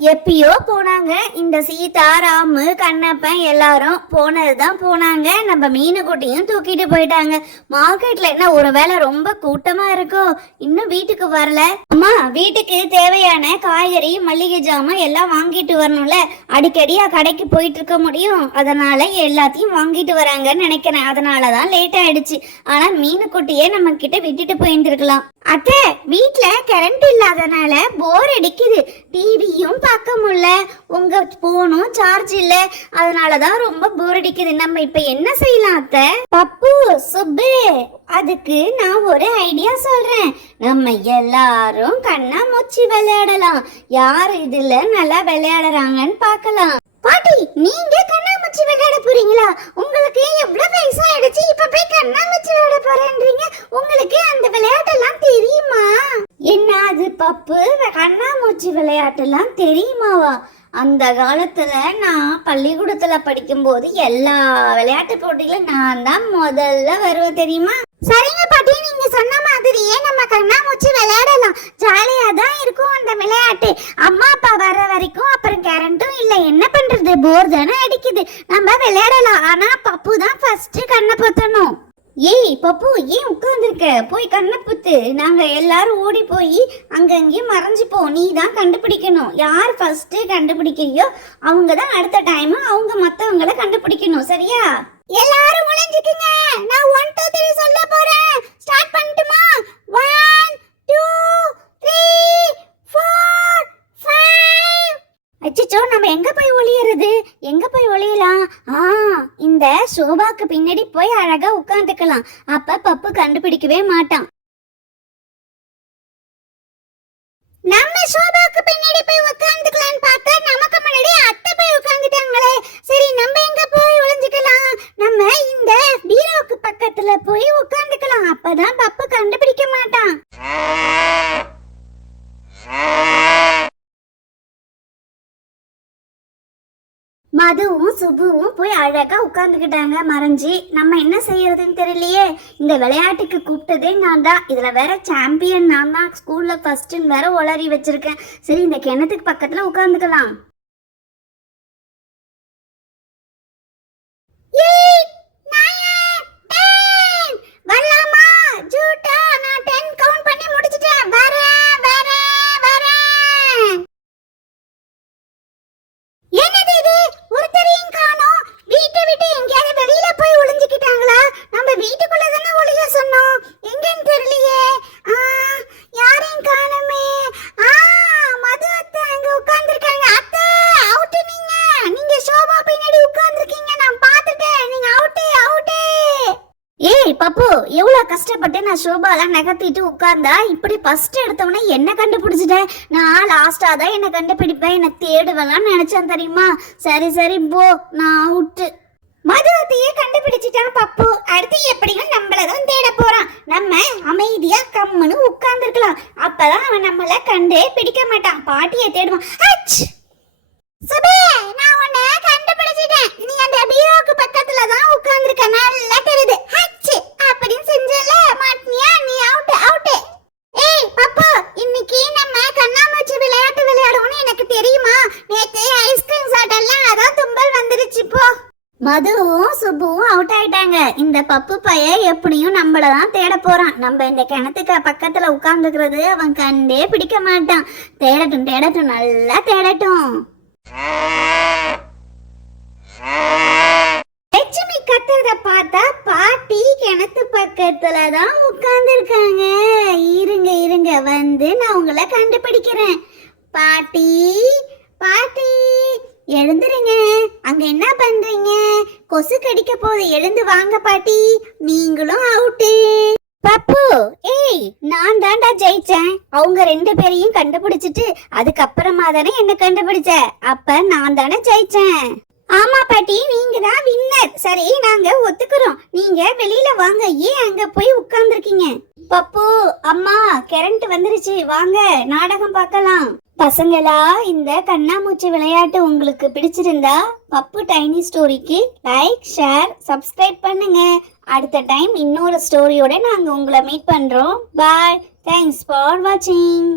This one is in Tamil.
எப்பயோ போனாங்க. இந்த சீதா, ராமு, கண்ணப்பன் எல்லாரும் போனதுதான் போனாங்க. நம்ம மீனுக்குட்டியும் தூக்கிட்டு போயிட்டாங்க. மார்க்கெட்ல என்ன ஒருவேளை ரொம்ப கூட்டமா இருக்கோ, இன்னும் வீட்டுக்கு வரல. அம்மா, வீட்டுக்கு தேவையான காய்கறி, மளிகை ஜாமான் எல்லாம் வாங்கிட்டு வரணும்ல. அடிக்கடியா கடைக்கு போயிட்டு இருக்க முடியும், அதனால எல்லாத்தையும் வாங்கிட்டு வராங்கன்னு நினைக்கிறேன். அதனாலதான் லேட் ஆயிடுச்சு. ஆனா மீனுக்குட்டியே நம்ம கிட்ட விட்டுட்டு போயிட்டு இருக்கலாம். அத்தை, வீட்டுல கரண்ட் இல்லாதனால போர் அடிக்குது. டிவியும் பார்க்க முடியல, உங்க போனும் சார்ஜ் இல்ல, அதனாலதான் ரொம்ப போர் அடிக்குது. நம்ம இப்ப என்ன செய்யலாம் அத்தை? பப்பு, சுப்பு, அதுக்கு நான் ஒரு ஐடியா சொல்றேன். நம்ம எல்லாரும் கண்ணாமூச்சி விளையாடலாம். யார் இதுல நல்லா விளையாடுறாங்கன்னு பார்க்கலாம். பாட்டி, நீங்க கண்ணாமூச்சி விளையாட போறீங்களா? உங்களுக்கு எவ்வளவு வயசு ஆயிடுச்சு, இப்ப போய் கண்ணாமூச்சி விளையாட போறேன்றீங்க? உங்களுக்கு அந்த விளையாட்டெல்லாம் தெரியுமா? என்ன அது பப்பு, கண்ணாமூச்சி விளையாட்டெல்லாம் தெரியுமாவா? அந்த காலத்துல நான் பள்ளிக்கூடத்துல படிக்கும் போது எல்லா விளையாட்டு போட்டியிலும் நான் தான் முதல்ல வருவேன், தெரியுமா? சரிங்க பாட்டி, நீங்க சொன்ன மாதிரியே நம்ம கண்ணாமூச்சி விளையாடலாம். ஜாலியா தான் இருக்கும் அந்த விளையாட்டு. அம்மா அப்பா வர வரைக்கும் அப்புறம் கரண்ட்டும் இல்ல, என்ன பண்றது, போர் தானே அடிக்குது. நம்ம விளையாடலாம். ஆனா பப்பு தான் ஃபர்ஸ்ட் கண்ணை பொத்தணும். ஏய் பப்பு, ஏன் உட்கார்ந்துருக்க? போய் கண்ணை புத்து. நாங்க எல்லாரும் ஓடி போய் அங்கங்கேயும் மறைஞ்சுப்போம். நீ தான் கண்டுபிடிக்கணும். யார் ஃபர்ஸ்ட் கண்டுபிடிக்கிறியோ அவங்க தான் அடுத்த டைம் அவங்க மத்தவங்கள கண்டுபிடிக்கணும், சரியா? எல்லாரும் ஒளிஞ்சுக்குங்க. நான் 1 2 3 சொல்ல போறேன். ஸ்டார்ட் பண்ணட்டுமா? 1 2 3 4 5. அச்சச்சோ, நம்ம எங்க போய் ஒளியறது? எங்க போய் ஒளியலாம்? இந்த சோபாக்கு பின்னாடி போய் அழகா உட்கார்ந்துக்கலாம். அப்ப பப்பு கண்டுபிடிக்கவே மாட்டான். நம்ம சோபாக்கு பின்னாடி போய் உட்கார்ந்துக்கலாம்னு பார்த்தா நமக்கு முன்னாடி அத்தை போய் உட்கார்ந்துட்டாங்களே. சரி, நம்ம எங்க போய் ஒளிஞ்சுக்கலாம்? நம்ம இந்த பீரோக்கு பக்கத்துல போய் உட்கார்ந்துக்கலாம். அப்பதான் பப்பு கண்டுபிடிக்க மாட்டான். மதுவும் சுபுவும் போய் அழகா உட்கார்ந்துக்கிட்டாங்க மறைஞ்சி. நம்ம என்ன செய்யறதுன்னு தெரியலையே. இந்த விளையாட்டுக்கு கூப்பிட்டதே நான் தான். இதுல வேற சாம்பியன் நான் தான். ஸ்கூல்ல ஃபர்ஸ்ட்னு வேற உளறி வச்சிருக்கேன். சரி, இந்த கிணத்துக்கு பக்கத்துல உட்கார்ந்துக்கலாம். பப்பு, எவ்வளவு கஷ்டப்பட்டு நான் சோபாலாம் நகர்த்திட்டு உட்கார்ந்தா இப்படி ஃபர்ஸ்ட் எடுத்தவனே என்ன கண்டுபிடிச்சிட்டேன். நான் லாஸ்டா தான் என்ன கண்டுபிடிப்பேன், என்ன தேடுவேலாம் நினைச்சேன், தெரியுமா? சரி சரி போ, நான் அவுட்டு. மதுவத்தையே கண்டுபிடிச்சிட்டான் பப்பு. அடுத்து எப்படியும் நம்மளதான் தேட போறான். நம்ம அமைதியா கம்முன்னு உட்கார்ந்துருக்கலாம். அப்பதான் அவன் நம்மள கண்டே பிடிக்க மாட்டான். பாட்டியை தேடுவான். சுபே, நான் உன்னை கண்டுபிடிச்சிட்டேன். நீ அந்த பீரோக்கு பக்கத்துல தான் உட்கார்ந்துருக்க, நல்லா தெரியுது. அப்படின்னு செஞ்சல மாட்டினியா? நீ அவுட் அவுட். ஏய் பப்பு, இன்னைக்கு நம்ம கண்ணாமூச்சி விளையாட்டு விளையாடுவோம்னு எனக்கு தெரியுமா? நேத்து ஐஸ்கிரீம் சாப்பிட்டலாம், அதான் தும்பல் வந்துருச்சு. போ. மதுவும் சுப்புவும் அவுட் ஆயிட்டாங்க. இந்த பப்பு பையன் எப்படியும் நம்மள தான் தேட போறான். நம்ம இந்த கிணத்துக்கு பக்கத்துல உட்கார்ந்துக்கிறது அவன் கண்டே பிடிக்க மாட்டான். தேடட்டும் தேடட்டும், நல்லா தேடட்டும். லட்சுமி கத்துறத பார்த்தா பாட்டி கிணத்து பக்கத்துலதான் உட்கார்ந்து இருக்காங்க. இருங்க இருங்க, வந்து நான் உங்களை கண்டுபிடிக்கிறேன். பாட்டி பாட்டி, எழுந்துருங்க. அங்க என்ன பண்றீங்க? கொசு கடிக்க போது, எழுந்து வாங்க பாட்டி. நீங்களும் அவுட்டு. பப்பு, ஏய், நான் தாண்டா ஜெயிச்சேன். அவங்க 2 பேரையும் கண்டுபிடிச்சிட்டு அதுக்கப்புறமா தானே என்ன கண்டுபிடிச்ச. அப்ப நான் தானே ஜெயிச்சேன். ஆமா பாட்டி, நீங்க தான் வின்னர். சரி, நாங்க ஒத்துக்கிறோம். நீங்க வெளியில வாங்க. ஏன் அங்க போய் உட்கார்ந்துருக்கீங்க? பப்பு, அம்மா, கரண்ட் வந்துருச்சு, வாங்க நாடகம் பார்க்கலாம். பசங்களா, இந்த கண்ணாமூச்சி விளையாட்டு உங்களுக்கு பிடிச்சிருந்தா பப்பு டைனி ஸ்டோரிக்கு லைக், ஷேர், சப்ஸ்கிரைப் பண்ணுங்க. அடுத்த டைம் இன்னொரு ஸ்டோரியோட நாங்க உங்களை மீட் பண்றோம். பாய். தேங்க்ஸ் ஃபார் வாட்சிங்.